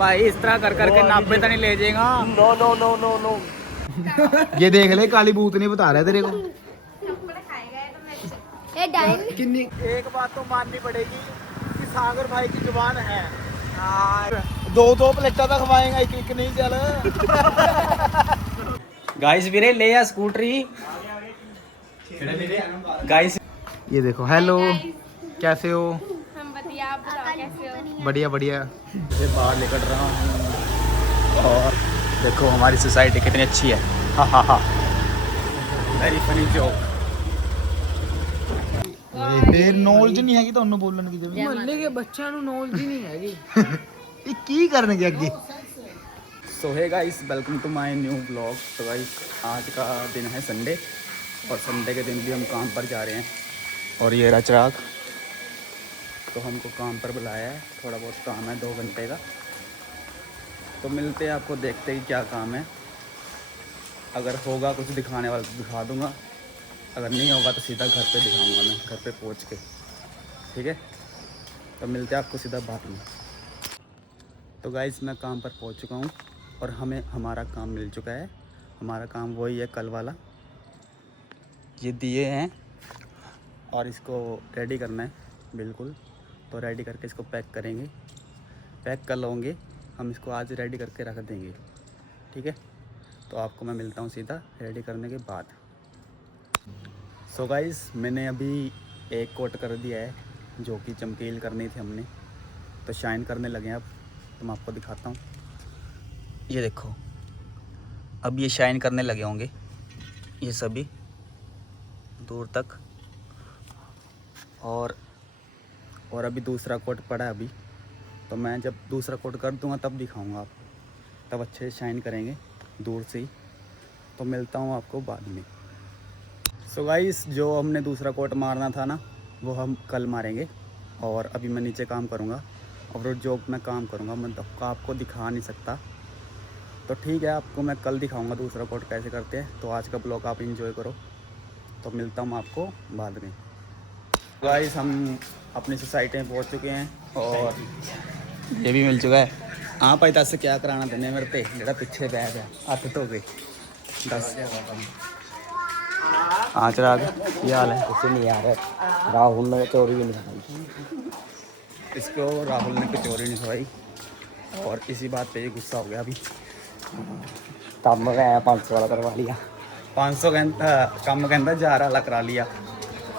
भाई इस तरह कर करके 90 तो नहीं ले जाएगा। No no no no no. ये देख ले काली भूत नहीं बता रहा तेरे को। किन्नी एक बात तो माननी पड़ेगी कि सागर भाई की जुबान है। दो प्लेटा तो खवाएगा, एक नहीं चल। गाइस वीरे ले आ स्कूटरी। गाइस ये देखो। हेलो कैसे हो? हम बढ़िया, आप बताओ कैसे हो? बढ़िया बढ़िया। ये बाहर निकल रहा हूँ और देखो हमारी सोसाइटी कितनी अच्छी है। हा हा हा, वेरी फनी जोक। फिर नॉलेज नहीं है कि ਤੁਹਾਨੂੰ ਬੋਲਣ ਦੀ ਜਮੀ ਮਹੱਲੇ ਦੇ ਬੱਚਿਆਂ ਨੂੰ ਨੌਲੇਜ ਹੀ ਨਹੀਂ ਹੈਗੀ। ਇਹ ਕੀ ਕਰਨਗੇ ਅੱਗੇ। So hi guys, welcome to my new blog. तो गाइस आज का दिन है संडे और संडे के दिन भी हम काम पर जा रहे हैं। और ये रहा चिराग, तो हमको काम पर बुलाया है। थोड़ा बहुत काम है 2 घंटे का, तो मिलते हैं आपको, देखते हैं क्या काम है। अगर होगा कुछ दिखाने वाला तो दिखा दूँगा, अगर नहीं होगा तो सीधा घर पे दिखाऊंगा मैं, घर पे पहुंच के। ठीक है, तो मिलते हैं आपको सीधा बाद में। तो गाइस मैं काम पर पहुंच चुका हूं और हमें हमारा काम मिल चुका है। हमारा काम वही है कल वाला। ये दिए हैं और इसको रेडी करना है बिल्कुल। तो रेडी करके इसको पैक करेंगे, पैक कर लोगे हम इसको, आज रेडी करके रख देंगे। ठीक है, तो आपको मैं मिलता हूँ सीधा रेडी करने के बाद। सो गाइस मैंने अभी एक कोट कर दिया है, जो कि चमकील करनी थी हमने, तो शाइन करने लगे हैं अब। तो मैं आपको दिखाता हूँ, ये देखो अब ये शाइन करने लगे होंगे ये सभी दूर तक। और अभी दूसरा कोट पड़ा है अभी, तो मैं जब दूसरा कोट कर दूँगा तब दिखाऊँगा आपको, तब अच्छे से शाइन करेंगे दूर से ही। तो मिलता हूँ आपको बाद में। सो गाइस जो हमने दूसरा कोट मारना था ना, वो हम कल मारेंगे। और अभी मैं नीचे काम करूँगा और जो मैं काम करूँगा मैं आपको दिखा नहीं सकता। तो ठीक है, आपको मैं कल दिखाऊँगा दूसरा कोट कैसे करते हैं। तो आज का ब्लॉग आप एंजॉय करो, तो मिलता हूँ आपको बाद में। गाइस हम अपनी सोसाइटी में पहुँच चुके हैं और ये भी मिल चुका है। हाँ भाई दस क्या कराना देने मेरे पे, जेड़ा पीछे बैग है हथ धो गए 10। हाँ चिराग ये हाल है। कुछ नहीं यार, राहुल ने चोरी भी नहीं खाई। इसको राहुल ने कचौरी नहीं खवाई और इसी बात पे ये गुस्सा हो गया। अभी काम गया 500 वाला करवा लिया। 500 कम कहता 1000 वाला करा लिया।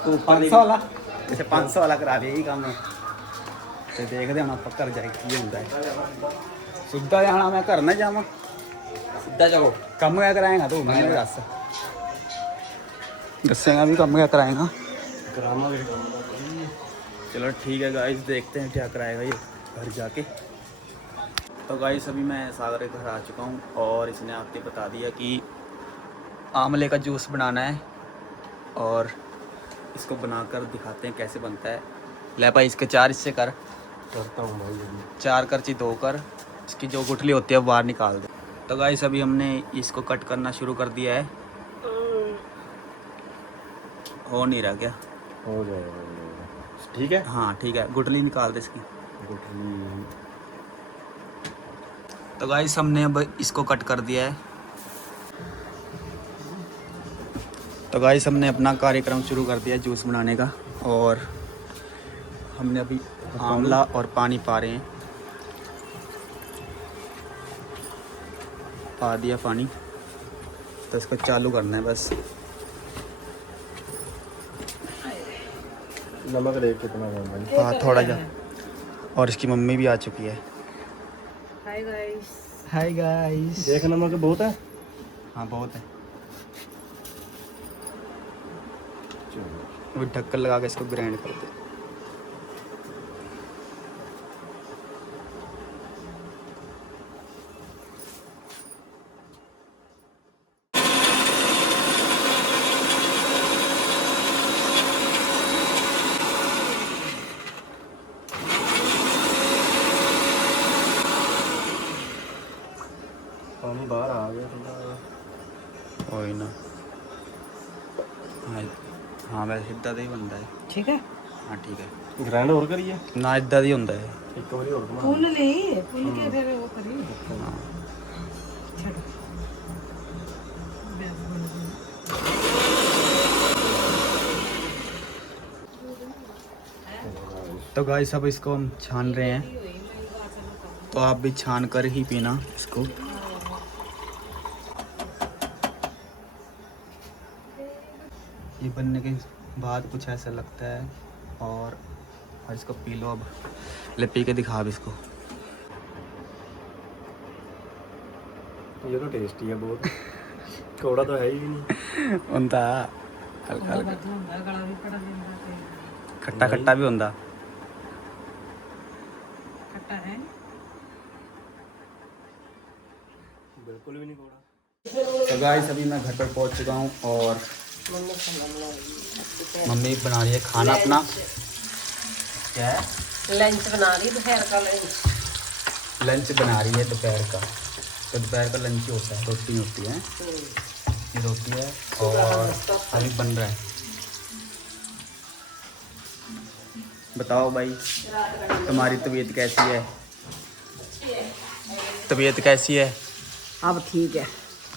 तू 500 वाला जैसे 500 वाला करा लिया ही काम। तो देखते हम आप घर जाए की होंगे। सीधा जाना, मैं घर ना जावा, सीधा जाओ। कम क्या कराएगा तू, मैं दस दसेगा भी कम क्या कराएगा। चलो ठीक है गाइस, देखते हैं क्या कराएगा ये घर जाके। तो गाइस अभी मैं सागर के घर आ चुका हूँ और इसने आपको बता दिया कि आंवले का जूस बनाना है और इसको बनाकर दिखाते हैं कैसे बनता है। ले भाई इसके 4 हिस्से कर। करता हूँ भाई, 4 करची 2 कर, इसकी जो गुठली होती है वो बाहर निकाल दे। तो गाइस अभी हमने इसको कट करना शुरू कर दिया है। हो नहीं रहा क्या? हो जाएगा ठीक है। हाँ ठीक है, गुठली निकाल दे इसकी। तो गाइस हमने अब इसको कट कर दिया है। तो गाइस हमने अपना कार्यक्रम शुरू कर दिया जूस बनाने का और हमने अभी आंवला और पानी पा रहे हैं। पा दिया पानी, तो इसको चालू करना है बस। नमक देख कितना भाई। हाँ थोड़ा जा। और इसकी मम्मी भी आ चुकी है। Hi guys. Hi guys. देख नमक बहुत है। हाँ बहुत है। अभी ढक्कन लगा के इसको ग्राइंड कर दे। पानी बाहर आ गया थोड़ा। कोई ना। हाँ वैसे इदा ही बनता है। ठीक है। हाँ ठीक है। ग्राइंड और करिए ना इदा ही होता है। एक बारी और घुमा। फुल ले, फुल के फिर वो तो गाइस अब इसको हम छान रहे हैं, तो आप भी छान कर ही पीना इसको। ये बनने के बाद कुछ ऐसा लगता है। और इसको पी लो अब। ले पी के दिखा अब इसको। ये तो टेस्टी है बहुत। कौड़ा तो है ही नहीं। उनता हल्का हल्का खट्टा खट्टा भी होता। बिल्कुल भी नहीं कौड़ा। तो गाइस अभी मैं घर पर पहुंच चुका हूं और मम्मी बना रही है खाना अपना। क्या है? लंच बना रही दोपहर का लंच। लंच बना रही है दोपहर का। तो दोपहर का लंच ही होता है, रोटी होती है। ये रोटी है और अभी बन रहा है। बताओ भाई, तुम्हारी तबीयत कैसी है? तबीयत कैसी है? अब ठीक है।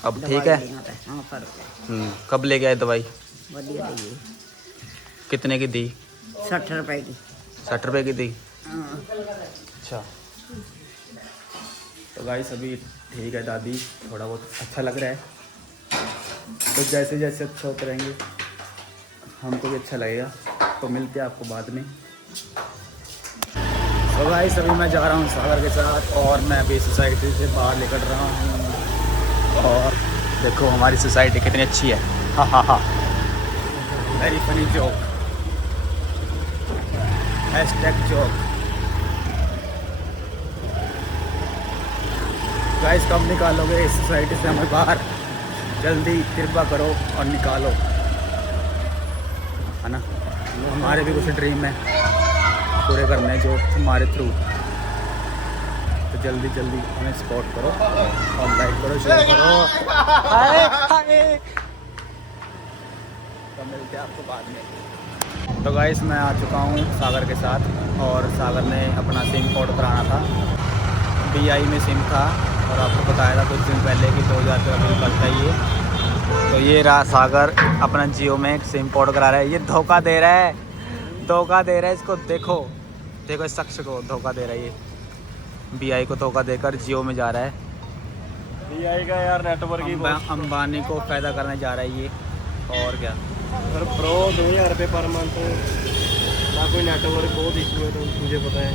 अब ठीक है। हाँ फर्क है। कब लेके आए दवाई? बढ़िया है। कितने की दी? 60 रुपए की। 60 रुपए की दी। हाँ। अच्छा। तो गाइस अभी ठीक है दादी, थोड़ा बहुत अच्छा लग रहा है। तो जैसे जैसे अच्छा होते रहेंगे हमको भी अच्छा लगेगा। तो मिलते हैं आपको बाद में। तो गाइस अभी मैं जा रहा हूँ सागर के साथ और मैं अभी सोसाइटी से बाहर निकल रहा हूँ। और देखो हमारी सोसाइटी कितनी अच्छी है। हा हा हा, very funny joke, hashtag joke. Guys कब निकालोगे इस सोसाइटी से हमें बाहर? जल्दी कृपा करो और निकालो, है ना। हमारे भी कुछ ड्रीम है पूरे करने हैं जो हमारे थ्रू। तो जल्दी जल्दी हमें सपोर्ट करो और लाइक करो, शेयर करो। तो मिलते हैं आपको बाद में। तो गाइस मैं आ चुका हूँ सागर के साथ और सागर ने अपना सिम पोर्ट कराना था। BI में सिम था और आपको बताया था कुछ दिन पहले कि 2000 रुपये बिल बनता ही है। तो ये रहा सागर अपना जियो में सिम पोर्ट करा रहा है। ये धोखा दे रहा है, धोखा दे रहा है इसको। देखो देखो इस शख्स को धोखा दे रहा है ये। BI को धोखा देकर जियो में जा रहा है। BI का यार नेटवर्क ही अंबानी को पैदा करने जा रहा है ये। और क्या पर प्रो 2000 रुपये पर मंथ ना, कोई नेटवर्क बहुत इशू है तो मुझे पता है।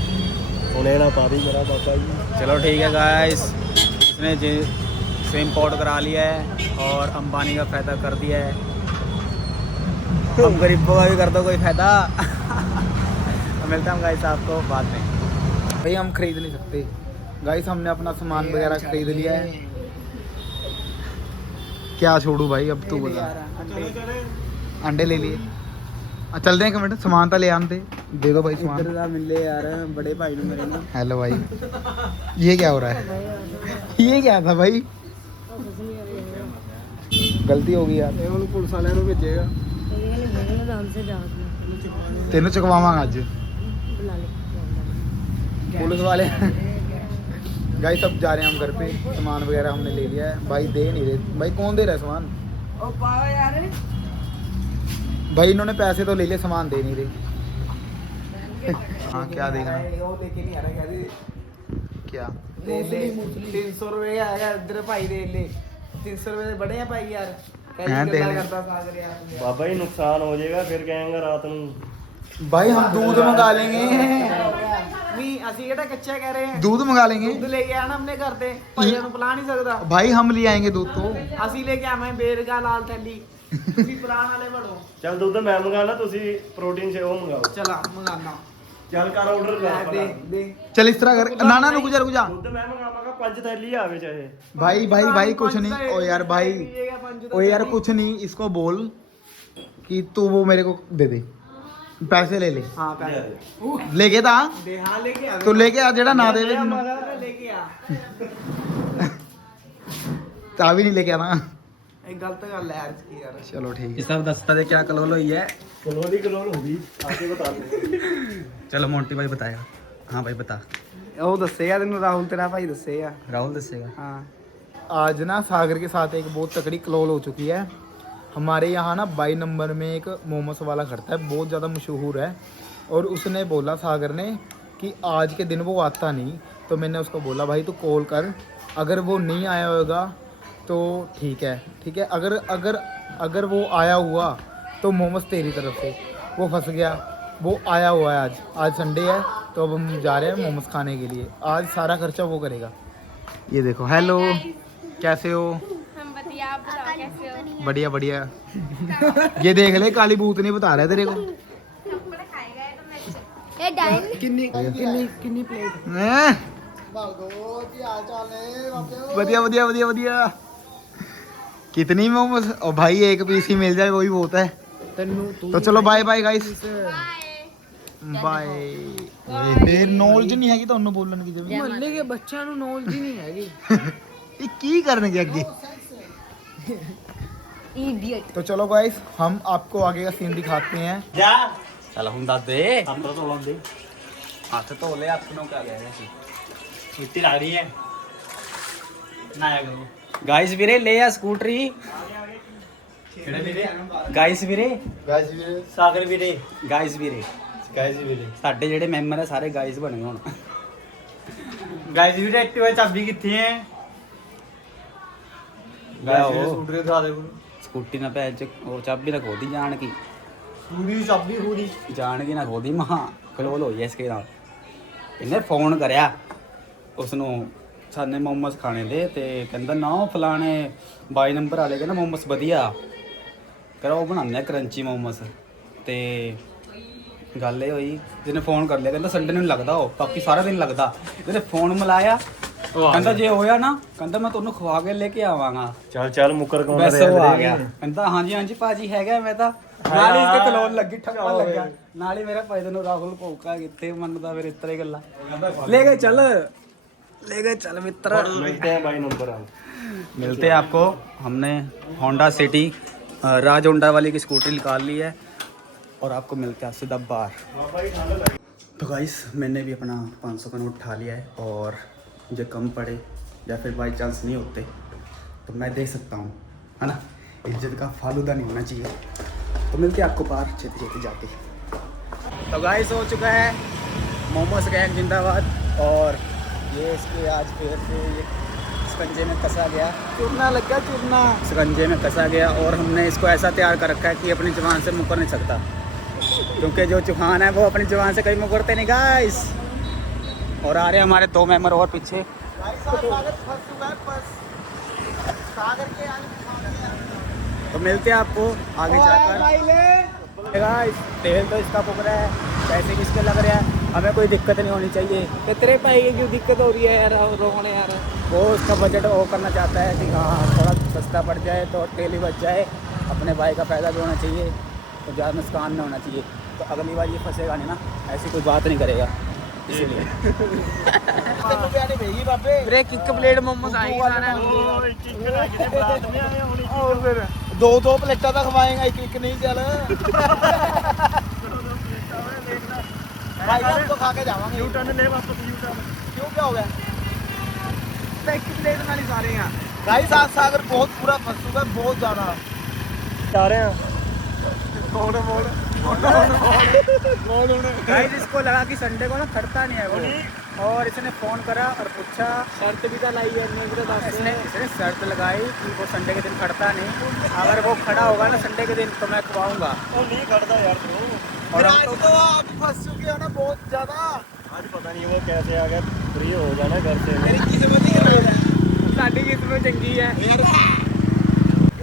उन्हें ना पा दी मेरा पापा जी। चलो ठीक है गाइस, इसने सिम पोर्ट करा लिया है और अंबानी का फ़ायदा कर दिया है। हम गरीबों का भी कर दो कोई फ़ायदा। तो मिलता हूँ गाइस आपको बाद में। भाई हम खरीद नहीं सकते गाइस, हमने अपना सामान वगैरह खरीद लिया है। क्या छोड़ू भाई, अब तू बता। अंडे ले लिए। चल रहे हैं 1 मिनट, सामान तो ले आने दे दो भाई सामान। मिले यार बड़े भाई ने मेरे ने। हेलो भाई, ये क्या हो रहा है? ये क्या था भाई? गलती हो गई यार। पुलिस वाले को भेजेगा। तेनों चकवावांगा आज पुलिस वाले। गाइस अब जा रहे हैं हम घर पे। सामान वगैरह हमने ले लिया है। भाई दे नहीं रहे। भाई कौन दे रहा है सामान? भाई इन्होंने पैसे तो ले लिए, सामान दे नहीं रहे। हाँ क्या देखना? क्या 300 रुपए का आएगा इधर भाई दे ले। 300 रुपए बड़े हैं भाई यार। हैं दे ले। बाबा ही नुकसान हो जाएगा फिर कहेंगे रात में। भाई हम दूध मंगा लेंगे। नहीं ਅਸੀਂ ਕਿਹੜਾ ਕੱਚਾ ਕਹਿ ਰਹੇ ਹਾਂ। दूध मंगा लेंगे ਦੁੱਧ ਲੈ ਕੇ ਆਣਾ ਆਪਣੇ ਘਰ ਤੇ ਭਾਈਆਂ ਨੂੰ ਪਿਲਾ ਨਹੀਂ ਸਕਦਾ। भाई, हम ले आएंगे दूध तो। ਅਸੀਂ ਲੈ ਕੇ ਆਵਾਂ ਬੇਰਗਾ ਲਾਲ ਥੈਲੀ। ਤੁਸੀਂ ਪਿਲਾਣ ਵਾਲੇ ਬਣੋ। ਚੱਲ ਦੁੱਧ ਮੈਂ ਮੰਗਾ ਲਾ, ਤੁਸੀਂ ਪ੍ਰੋਟੀਨ ਸੇ ਉਹ ਮੰਗਾਓ। ਚਲਾ ਮੰਗਾਨਾ। ਚੱਲ ਕਰ ਆਰਡਰ ਕਰ ਦੇ ਦੇ चल इस तरह कर। ना ना रुक जा रुक जा। ਦੁੱਧ ਮੈਂ ਮੰਗਾਵਾਂਗਾ 5 ਥੈਲੀ ਆਵੇ ਚਾਹੇ। भाई भाई भाई कुछ नहीं। ओ यार भाई, ओ यार कुछ नहीं। इसको बोल कि तू वो मेरे को दे दे, पैसे ले ले। ਹਾਂ ਪੈਸੇ लेके था ਦੇ ਹਾਂ ਲੈ ਕੇ ਆ तू लेके आ जेड़ा ना दे दे ਲੈ ਕੇ ਆ ता भी नहीं लेके आना। ਇਹ ਗਲਤ ਗੱਲ ਹੈ ਯਾਰ ਕੀ ਯਾਰ। चलो ठीक ये सब दस्ता दे क्या कलोल हुई है। ਕਲੋਲ ਹੀ ਕਲੋਲ ਹੋਗੀ ਆਕੇ ਬਤਾ ਦੇ। चलो मोंटी भाई बताया। हाँ भाई बता। ਉਹ ਦੱਸੇਗਾ ਤੈਨੂੰ ਰਾਹੁਲ ਤੇਰਾ ਭਾਈ ਦੱਸੇਗਾ। राहुल दसेगा। हाँ आज ना सागर के साथ एक बहुत तकड़ी क्लोल हो चुकी है। हमारे यहाँ ना 22 नंबर में एक मोमोस वाला करता है, बहुत ज़्यादा मशहूर है। और उसने बोला सागर ने कि आज के दिन वो आता नहीं, तो मैंने उसको बोला भाई तू कॉल कर, अगर वो नहीं आया होगा तो ठीक है, ठीक है, अगर अगर अगर वो आया हुआ तो मोमोज तेरी तरफ से, वो फंस गया, वो आया हुआ है, आज संडे है तो अब हम जा रहे हैं मोमोज खाने के लिए, आज सारा खर्चा वो करेगा। ये देखो, हेलो कैसे हो? हम बढ़िया, आप बताओ कैसे हो? बढ़िया बढ़िया। ये देख ले काली भूत नहीं बता रहा है तेरे को। ये डाइन किन्नी प्लेट हैं? बढ़िया बढ़िया बढ़िया बढ़िया। कितनी मोमोज? और भाई एक पीस ही मिल जाए वही बहुत है। तो चलो बाय बाय गाइस, ਬਾਏ। ਫੇਰ ਨੌਲੇਜ ਨਹੀਂ ਹੈਗੀ ਤੁਹਾਨੂੰ ਬੋਲਣ ਦੀ ਜਿਵੇਂ ਮਹੱਲੇ ਦੇ ਬੱਚਿਆਂ ਨੂੰ ਨੌਲੇਜ ਹੀ ਨਹੀਂ ਹੈਗੀ। ਇਹ ਕੀ ਕਰਨਗੇ ਅੱਗੇ? इडियट। तो चलो गाइस हम आपको आगे का सीन दिखाते हैं। ਜਾ ਚੱਲ ਹੁਣ ਦੱਸ ਦੇ। ਹੱਥ ਤੋਂ ਲਾਉਂਦੇ ਹੱਥ ਧੋ ਲੈ, ਹੱਥ ਨੂੰ ਕਿਆ ਗਿਆ ਸੀ? ਮਿੱਟੀ ਲੱਗ ਰਹੀ ਹੈ ਨਾ ਆਇਆ ਕਰੋ। ਗਾਇਸ ਵੀਰੇ ਲੈ ਆ ਸਕੂਟਰੀ। ਕਿਹੜੇ ਵੀਰੇ? ਗਾਇਸ ਵੀਰੇ, ਸਾਗਰ ਵੀਰੇ, ਗਾਇਸ ਵੀਰੇ, ਗਾਇਜ਼ ਵੀਰੇ, ਸਾਡੇ ਜਿਹੜੇ ਮੈਂਬਰ ਆ ਸਾਰੇ ਗਾਇਸ ਬਣੇ ਹੁਣ। ਗਾਇਜ਼ ਵੀਰੇ ਐਕਟਿਵਾ ਚਾਬੀ ਕਿੱਥੇ ਹੈ? ਗਾਇਜ਼ ਵੀਰੇ ਸਕੂਟਰ ਦਿਖਾ ਦੇ ਕੋਲ। ਸਕੂਟੀ ਨਾ ਭੈਣ ਚ ਉਹ ਚਾਬੀ ਨਾ ਖੋਦੀ ਜਾਣ ਕੀ, ਪੂਰੀ ਚਾਬੀ ਪੂਰੀ ਜਾਣ ਕੀ ਨਾ ਖੋਦੀ, ਮਹਾ ਕਲੋਲ ਹੋਈ ਐ ਇਸਕੇ ਨਾਲ। ਇਹਨੇ ਫੋਨ ਕਰਿਆ ਉਸ ਨੂੰ ਸਾਨੇ ਮੋਮੋਸ ਖਾਣੇ ਦੇ, ਤੇ ਕਹਿੰਦਾ ਨਾ ਉਹ ਫਲਾਣੇ 22 ਨੰਬਰ ਵਾਲੇ ਕਹਿੰਦਾ ਮੋਮੋਸ ਵਧੀਆ ਕਰ, ਉਹ ਬਣਾਉਂਦੇ ਆ ਕਰੰਚੀ ਮੋਮੋਸ। ਤੇ ਗੱਲ ਇਹ ਹੋਈ, ਜਿਹਨੇ ਫੋਨ ਕਰ ਲਿਆ ਕਹਿੰਦਾ ਸੰਡੇ ਨੂੰ ਲੱਗਦਾ, ਉਹ ਬਾਕੀ ਸਾਰਾ ਦਿਨ ਲੱਗਦਾ। ਜਿਹਨੇ ਫੋਨ ਮਿਲਾਇਆ ਕਹਿੰਦਾ ਜੇ ਹੋਇਆ ਨਾ, ਕਹਿੰਦਾ ਮੈਂ ਤੁਹਾਨੂੰ ਖਵਾ ਕੇ ਲੈ ਕੇ ਆਵਾਂਗਾ। ਚੱਲ ਚੱਲ ਮੁੱਕਰ ਕੌਣ ਬਸ ਉਹ ਆ ਗਿਆ, ਕਹਿੰਦਾ ਹਾਂਜੀ ਹਾਂਜੀ ਭਾਜੀ ਹੈਗਾ ਮੈਂ ਤਾਂ। ਨਾਲ ਹੀ ਇਸਕੇ ਕਲੋਨ ਲੱਗੀ, ਠੱਪਾ ਲੱਗਾ ਨਾਲ ਹੀ। ਮੇਰਾ ਭਾਈ ਤੈਨੂੰ ਰਾਹੁਲ ਭੋਕਾ ਕਿੱਥੇ ਮੰਨਦਾ ਫਿਰ ਇਸ ਤਰ੍ਹਾਂ ਹੀ ਗੱਲਾਂ। ਲੈ ਗਏ ਚੱਲ, ले गए चल मित्र। मिलते हैं भाई नंबर हम मिलते हैं आपको। हमने होंडा सिटी राज होंडा वाली की स्कूटी निकाल ली है और आपको मिलते हैं सीधा बाहर। तो गाइस मैंने भी अपना 500 का नोट उठा लिया है और मुझे कम पड़े या फिर बाई चांस नहीं होते तो मैं दे सकता हूँ, है ना। इज्जत का फालूदा नहीं होना चाहिए। तो मिलते हैं आपको बाहर छेती छेती जाके। तो गाइस हो चुका है मोमोस गैंग जिंदाबाद। और ये इसके आज फिर से ये शिकंजे में कसा गया, चूरना लगा चूरना। शिकंजे में कसा गया और हमने इसको ऐसा तैयार कर रखा है कि अपनी जुबान से मुकर नहीं सकता, क्योंकि जो चूहान है वो अपनी जुबान से कहीं मुकरते नहीं गाइस। और आ रहे हैं हमारे 2 मेंबर और पीछे। तो मिलते हैं आपको आगे जाकर। गाइस तेल तो इसका फुक रहा है, पैसे किसके लग रहे हैं, हमें कोई दिक्कत नहीं होनी चाहिए। तेरे भाई की क्यों दिक्कत हो रही है यार, रोने यार। वो उसका बजट वो करना चाहता है कि हाँ थोड़ा सस्ता पड़ जाए तो तेल ही बच जाए, अपने भाई का फ़ायदा भी होना चाहिए, तो ज़्यादा नुकसान नहीं होना चाहिए। तो अगली बार ये फंसेगा नहीं ना, ऐसी कोई बात नहीं करेगा इसीलिए। मेरे किक प्लेट मोमोस आएगी खाना। और फिर 2 प्लेटा तो खवाएगा, एक नहीं चल। भाई साहब तो खा के जावांगे। यू टर्न ले वापस, यू टर्न। क्यों क्या हो गया? एक प्लेट वाली सारे हैं गाइस। आज सागर बहुत पूरा फंस चुका है, बहुत ज्यादा। जा रहे हैं गाइस इसको लगा कि संडे को ना खड़ता नहीं है वो, और इसने फ़ोन करा और पूछा, शर्त भी तो लाई है इसने शर्त लगाई कि वो संडे के दिन खड़ता नहीं, अगर वो खड़ा होगा ना संडे के दिन तो मैं खवाऊंगा। वो नहीं करता यार तू। और आज तो आप फंस चुके हो ना बहुत ज्यादा। आज पता नहीं वो कैसे आ गया, फ्री हो जाना घर से। मेरी किस्मत ही खराब है। साड़ी किस्मत चंगी है।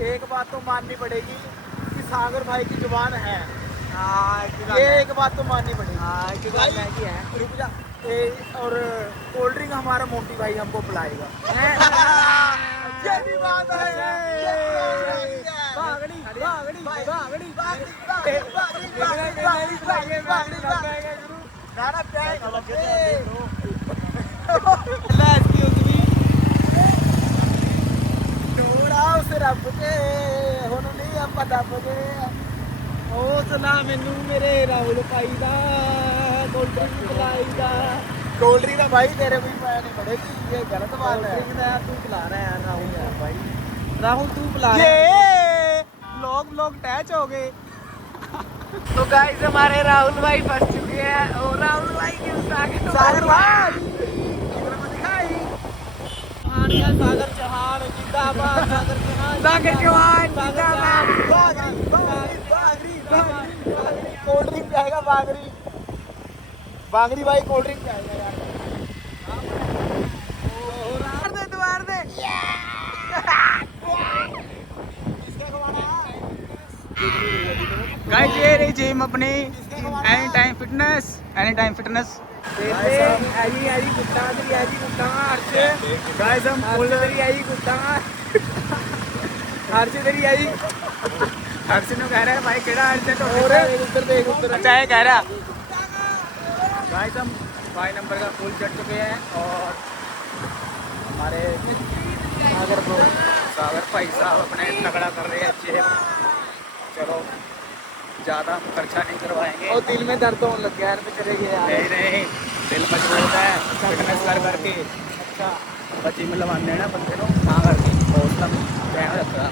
एक बात तो माननी पड़ेगी कि सागर भाई की जुबान है। ये एक बात तो माननी पड़ेगी। भाई, रुक जा। और कोल्ड ड्रिंक हमारा मोटी भाई हमको पिलाएगा। ये भी बात है। भागड़ी भागड़ी भागड़ी नाना प्यार उसे रब के हुन नहीं आप दब के हौसला मैनू मेरे राहुल भाई दा कोल्ड ड्रिंक पिलाई दा। कोल्ड ड्रिंक ना भाई तेरे भी नहीं पड़ेगी, ये गलत बात है। तू पिला रहा है राहुल यार भाई, राहुल तू पिला रहा है। लोग अटैच हो गए। तो गाइस हमारे राहुल भाई फंस चुके चुके हैं और राहुल भाई के सागर भाई सागर चौहान जिंदाबाद सागर चौहान जिंदाबाद कोल्ड ड्रिंक पिलाएगा बागरी बागरी भाई कोल्ड ड्रिंक पिलाएगा यार द्वार दे गाइस ये रही जिम अपनी एनी टाइम फिटनेस आजी कुत्ता तेरी आजी कुत्ता हर्ष गाइस हम बोल तेरी आजी कुत्ता हर्ष तेरी आजी हर्ष ने कह रहा है भाई केड़ा हर्ष है तो उधर देख उधर अच्छा है कह रहा गाइस हम 5 नंबर का पुल चढ़ चुके हैं और हमारे सागर भाई साहब अपने तगड़ा कर रहे हैं अच्छे। चलो ज़्यादा खर्चा नहीं करवाएंगे और दिल में दर्द होने लग गया यार बेचारे के यार नहीं दिल मजबूत है फिटनेस कर करके अच्छा बच्ची में लवाने ना बंदे को ना करके हौसला कायम रखा।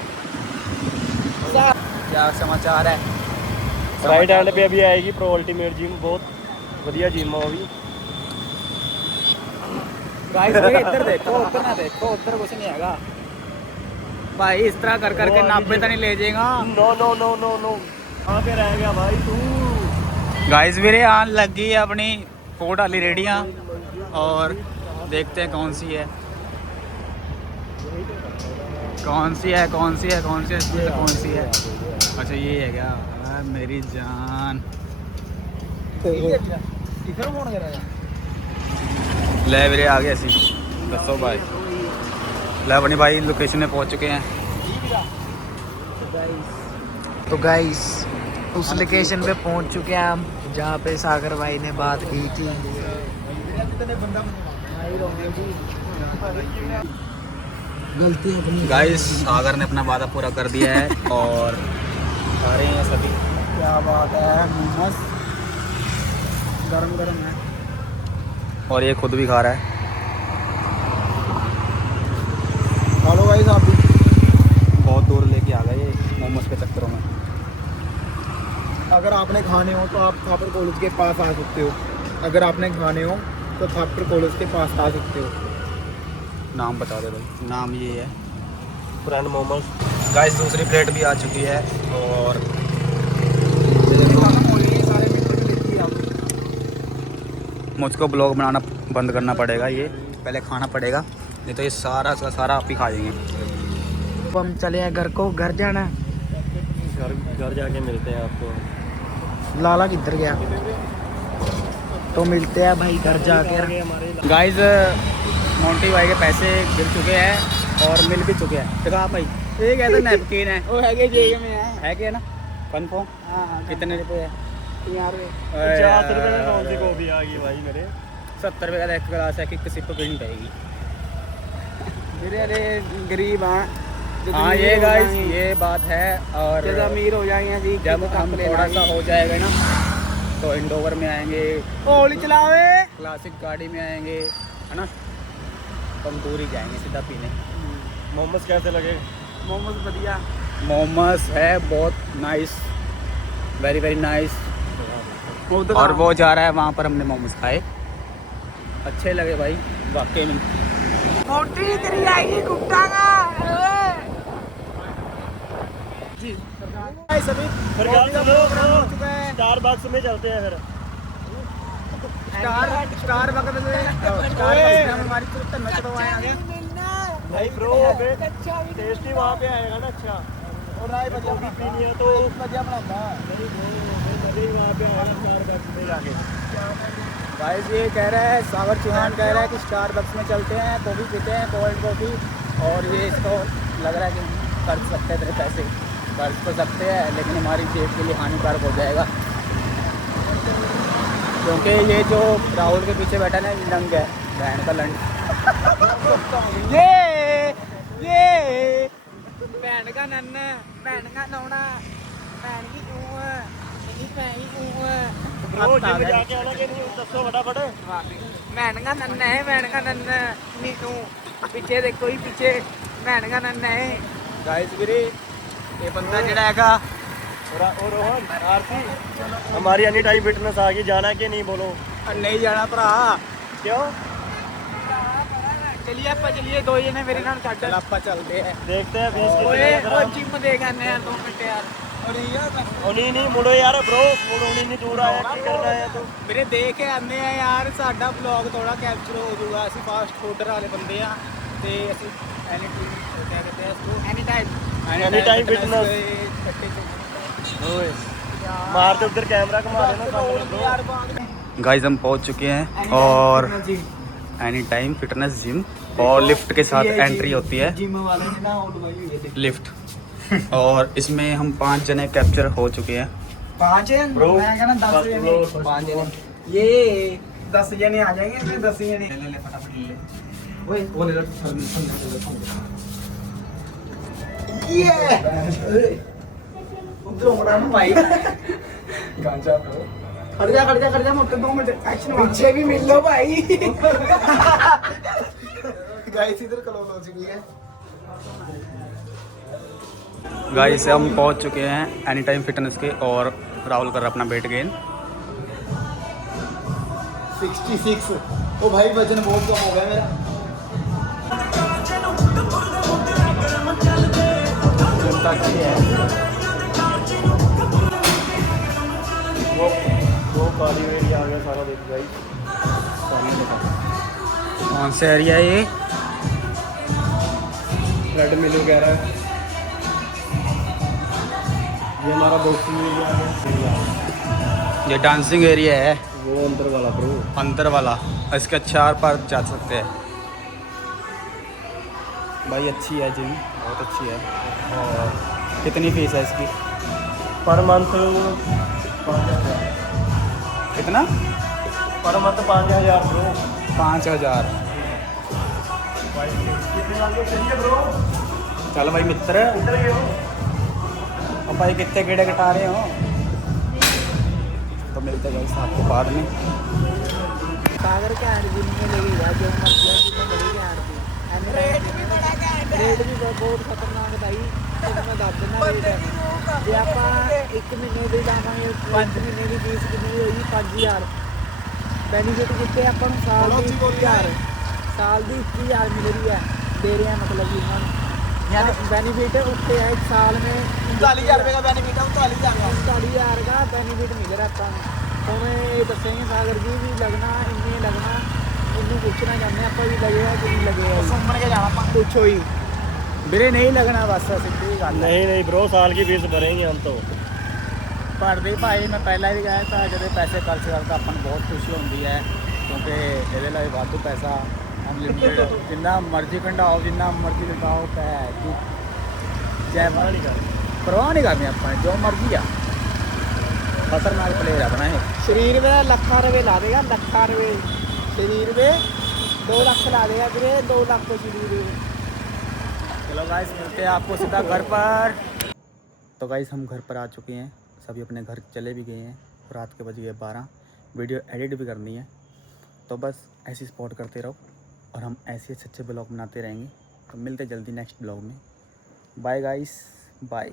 क्या समाचार है राइट हैंड पे अभी आएगी प्रो अल्टीमेट जिम बहुत बढ़िया जिम है वो भी गाइस इधर देखो उधर ना देखो उधर कुछ नहीं हैगा भाई इस तरह कर करके 90 तक नहीं ले जाएगा। No no no no no कहाँ पे रह गया भाई तू गाइस मेरे आन लग गई है अपनी फोर्ट वाली रेडियाँ और देखते हैं कौन सी है अच्छा ये है क्या मेरी जान इधर फोन कर रहा है ले मेरे आ गया सी दसो भाई ले अपनी भाई लोकेशन में पहुंच चुके हैं। तो गाइस उस लोकेशन पे पहुंच चुके हैं हम जहाँ पे सागर भाई ने बात की थी। गलती अपनी गाइस सागर ने अपना वादा पूरा कर दिया है और खा रहे हैं सभी। क्या बात है मोमोज गरम है और ये खुद भी खा रहा है। हेलो गाइस आप भी बहुत दूर लेके आ गए ये मोमोज के चक्करों में। अगर आपने खाने हो तो आप थापर कॉलेज के पास आ सकते हो। अगर आपने खाने हो तो थापर कॉलेज के पास आ सकते हो। नाम बता दे भाई। नाम ये है फ्रेंड मोमोज। गाइस दूसरी प्लेट भी आ चुकी है और मुझको ब्लॉग बनाना बंद करना पड़ेगा। ये पहले खाना पड़ेगा नहीं तो ये सारा का सारा आप ही खाएंगे। अब हम चले हैं घर को। घर जाना है घर जाके मिलते हैं आपको। लाला किधर गया तो मिलते हैं भाई घर जाके। गाइस मोंटी भाई के पैसे गिर चुके हैं और मिल भी चुके हैं। देखा भाई ये कहते नैपकिन है वो है जेब में है क्या ना कन्फर्म हाँ कितने रुपए है 50 रुपए में कौन सी कॉफी आ गई भाई मेरे 70 रुपए का एक गिलास है कि किसी को पीनी पड़ेगी। मेरे अरे गरीब हाँ ये गाइस ये बात है। और जब अमीर हो जाएंगे जी जब हम थोड़ा सा हो जाएगा ना तो इंडोवर में आएंगे होली चलावे क्लासिक गाड़ी में आएंगे है ना तो हम दूर ही जाएंगे सीधा पीने। मोमोज कैसे लगे मोमोज बढ़िया मोमोज है बहुत नाइस वेरी वेरी नाइस। और वो जा रहा है वहाँ पर हमने मोमोज खाए अच्छे लगे भाई वाकई में। मोटी तेरी आएगी कुत्ता का सभी फिर स्टारबक्स में चलते हैं फिर स्टारबक्स में हमारी भाई ब्रो टेस्टी वहाँ पे आएगा ना। अच्छा और राय कॉफी पीनी है तो बढ़िया बनाता नहीं वहाँ पे आएगा स्टारबक्स में जाके। गाइस ये कह रहा है सागर चौहान कह रहा है कि स्टारबक्स में चलते हैं कॉफ़ी पीते हैं कोल्ड कॉफ़ी और ये इसको लग रहा है कि खर्च सकते हैं तेरे पैसे खर्च तो सकते हैं लेकिन हमारी जेब के लिए हानिकारक हो जाएगा क्योंकि ये जो राहुल के पीछे बैठा ना लंग है बहन का लंग ये भैन का नन्ना भैन का नौना भैन की ब्रो जिम जाके आना कि नहीं दसो फटाफट भैन का नन्ना है भैन का नन्ना नीतू पीछे देखो ही पीछे भैन का नन्ना है। गाइस ਵੀਰੇ ਇਹ ਬੰਦਾ ਜਿਹੜਾ ਹੈਗਾ और रोहन आरती हमारी एनी टाइम फिटनेस आ गई, जाना है कि नहीं बोलो? नहीं जाना भरा क्यों? चलिए आप चलिए 2 जने मेरे नाल चल आप चलते हैं देखते हैं 20 ओए किलोमीटर। ओ जिम दे गए यार 2 मिनट यार और यार नहीं मुड़ो यार ब्रो, मुड़ो नहीं दूर आया, की करना है तू? ਮੇਰੇ ਦੇਖ ਕੇ ਆਨੇ ਆ ਯਾਰ ਸਾਡਾ ਵਲੌਗ ਥੋੜਾ ਕੈਪਚਰ ਹੋ ਜਾਊਗਾ ਅਸੀਂ ਫਾਸਟ ਫੂਡਰ ਵਾਲੇ ਬੰਦੇ ਆ ਤੇ ਅਸੀਂ ਐਨੀ ਟਾਈਮ ਕਿਆ ਕਹਿੰਦੇ ਆ ਇਸਕੋ ਐਨੀ Anytime fitness। ओए मार तो उधर कैमरा घुमा देना सामने ब्रो। गाइस हम पहुंच चुके हैं और एनी टाइम फिटनेस जिम और लिफ्ट के साथ एंट्री होती है, जिम वाले ने ना आउट भाई हुए थे लिफ्ट। और इसमें हम 5 जने कैप्चर हो चुके हैं। 5 Bro, मैं कहना 10 first जने floor, 5 जने ये 10 जने आ जाएंगे इसमें 10 जने ले फटाफट ले ओए वो ले लो ये उधर उड़ा ना भाई गांजा खड़ जा मोटे 2 मिनट एक्शन पीछे भी मिल लो भाई गाइस इधर क्लोज हो चुकी है गाइस हम पहुंच चुके हैं एनी टाइम फिटनेस के और राहुल कर रहा अपना वेट गेन। 66 ओ भाई वजन बहुत कम हो गया मेरा। वो काली एरिया आ गया सारा, देख भाई कौन सा एरिया है ये? ट्रेडमिल वगैरह। ये हमारा बॉक्सिंग एरिया आ गया, ये डांसिंग एरिया है, वो अंदर वाला ब्रो। अंदर वाला। इसके 4 पार जा सकते हैं भाई। अच्छी है जिम, बहुत अच्छी है। और कितनी फीस है इसकी? Per month 5000। कितना? Per month 5000 bro. 5000। कितने वाले चाहिए ब्रो? चल भाई मित्र, इधर ही हो। अब भाई कितने कीड़े कटा रहे हो? तो मिलते हैं गाइस आपको बाद में। सागर के आड़ जिम में लेके गया जो मर्जी है जिम में बड़ी आड़ की रेट भी बड़ा घैंट है, रेट भी बहुत खतरनाक भाई। तो मैं दस देना रेट जे ਆਪਾਂ 1 ਮਹੀਨੇ ਦੇ ਲਾਵਾਂਗੇ 5 ਮਹੀਨੇ ਦੀ ਫੀਸ ਕਿੰਨੀ ਹੋਈ 5000 ਬੈਨੀਫਿਟ ਕਿਤੇ ਆਪਾਂ ਨੂੰ ਸਾਲ ਦੀ 21000 ਸਾਲ ਦੀ 21000 ਮਿਲ ਰਹੀ ਹੈ ਦੇ ਰਹੇ हैं मतलब कि ਇਹਨਾਂ ਨੂੰ यार बेनिफिट उससे है 1 साल में 39000 रुपए का बेनिफिट है 39000 का बेनिफिट मिल रहा है अपन तो मैं ये दसेंगे सागर जी भी लगना इन्हें लगना इन्हें पूछना चाहते आप भी लगेगा कि नहीं लगेगा घूमने के जाना पूछो ही ਵੀਰੇ नहीं लगना बस सीधी गल नहीं ब्रो, साल की फीस भरेंगे हम तो। ਭਰਦੇ ਭਾਈ ਮੈਂ ਪਹਿਲਾਂ ਵੀ ਗਿਆ ਤਾਂ ਜਦੋਂ ਪੈਸੇ ਖਰਚ ਕਰਦਾ ਆਪਾਂ ਨੂੰ ਬਹੁਤ ਖੁਸ਼ੀ ਹੁੰਦੀ ਹੈ ਕਿਉਂਕਿ ਇਹਦੇ ਲਈ ਵਾਧੂ ਪੈਸਾ ਅਨਲਿਮਿਟਡ ਜਿੰਨਾ ਮਰਜ਼ੀ ਕੰਡਾਓ ਜਿੰਨਾ ਮਰਜ਼ੀ ਲਗਾਓ ਪੈ ਜੈ ਮਾਲੀ ਕਰ ਪਰਵਾਹ ਨਹੀਂ ਕਰਨੀ ਆਪਾਂ ਨੇ ਜੋ ਮਰਜ਼ੀ ਆ ਖਤਰਨਾਕ ਪਲੇਅਰ ਆਪਣਾ ਇਹ ਸਰੀਰ ਵੇ ਲੱਖਾਂ ਰੁਪਏ ਲਾ ਦੇਗਾ ਲੱਖਾਂ ਰੁਪਏ ਸਰੀਰ ਵੇ 2 ਲੱਖ ਲਾ देगा ਵੀਰੇ 2 ਲੱਖ शरीर चलो गाइस मिलते हैं आपको सीधा घर पर। तो गाइस हम घर पर आ चुके हैं, सभी अपने घर चले भी गए हैं। रात के बज गए 12। वीडियो एडिट भी करनी है, तो बस ऐसे सपोर्ट करते रहो और हम ऐसे अच्छे ब्लॉग बनाते रहेंगे। तो मिलते जल्दी नेक्स्ट ब्लॉग में। Bye guys, bye.